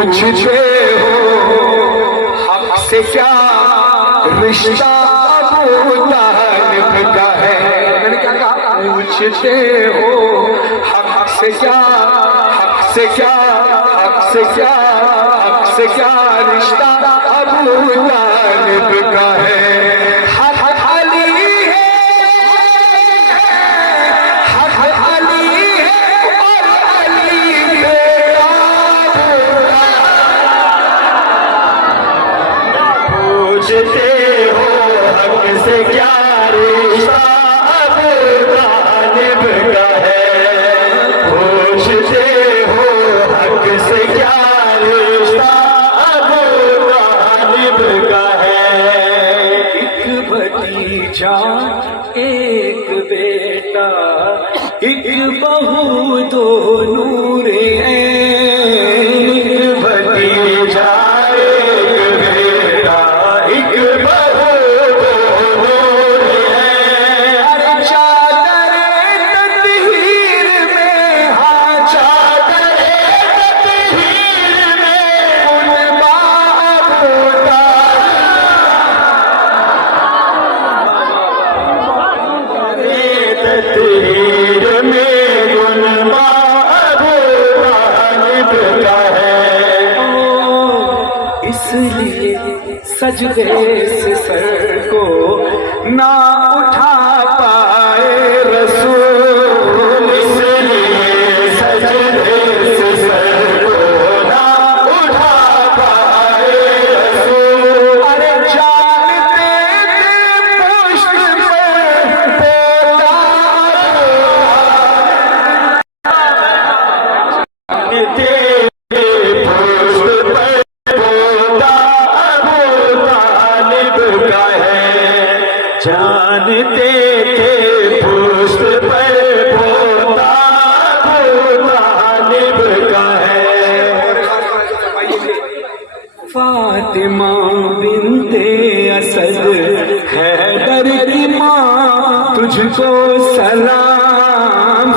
पूछते हो हक से क्या रिश्ता अबू तालिब का है। मैंने क्या कहा? पूछते हो हक से क्या, हक से क्या, हक से क्या, हक से क्या रिश्ता अबू तालिब का है। पूछते हो हक से क्या रिश्ता अबू तालिब का है। पूछते हो हक से क्या रिश्ता अबू तालिब का है। एक भतीजा एक बेटा एक बहू दो नूरे हैं। एक भतीजा इसलिए सजदे से सर को ना उठा पाए रसूल। इसलिए सजदे से सर को ना उठा पाए रसूल। अरे जानते थे पुष्ट पे पोता, जानते जानते थे पुष्ट पर पोता अबू तालिब का है। फातिमा बिन्ते असद हैदर की माँ तुझको सलाम।